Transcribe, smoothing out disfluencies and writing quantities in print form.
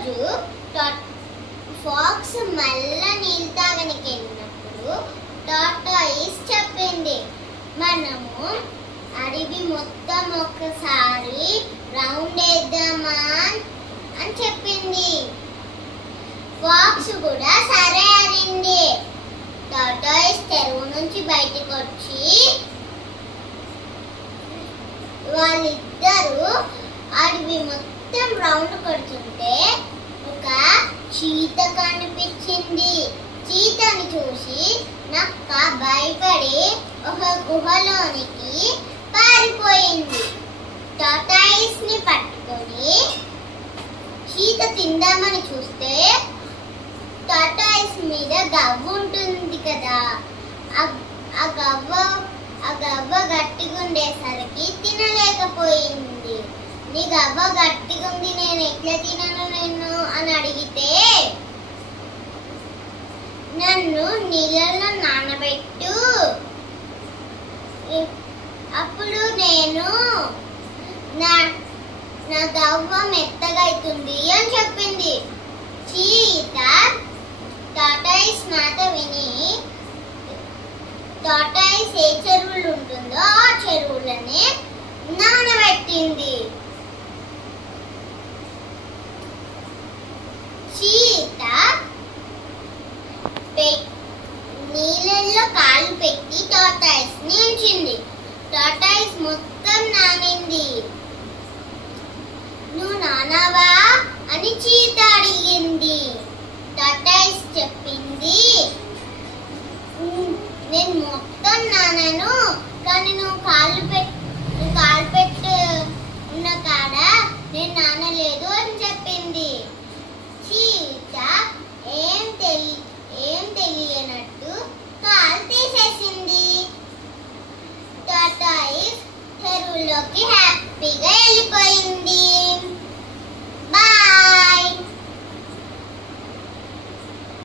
ఒకరోజు ఫాక్స్ మళ్ళా నీళ్ళు తాగనికి వెళ్ళినప్పుడు టార్టాయిస్ చెప్పింది, మనము అడవి మొత్తం ఒకసారి రౌండ్ వేద్దామా అని చెప్పింది. ఫాక్స్ కూడా సరే అనింది. టార్టాయిస్ చెరువు నుంచి బయటకు వచ్చి వాళ్ళిద్దరూ అడవి మొత్తం రౌండ్ కొడుతుంటే ఒక చీత కనిపించింది. చీతని చూసి నక్క భయపడి ఒక గుహలోనికి పారిపోయింది. టార్టాయిస్ ని పట్టుకొని చీత తిందామని చూస్తే టార్టాయిస్ మీద గవ్వ ఉంటుంది కదా, ఆ గవ్వ గట్టిగా ఉండేసరికి తినలేకపోయింది. నీ గవ్వ గట్టిగా ఉంది, నేను ఎట్లా తినను నేను అని అడిగితే, నన్ను నీళ్ళలో నానబెట్టు, అప్పుడు నేను నా గవ్వ మెత్తగా అవుతుంది అని చెప్పింది. చీత టార్టాయిస్ మాట విని టార్టాయిస్ ఏ చెరువులు ఉంటుందో ఆ చెరువులని నానబెట్టింది.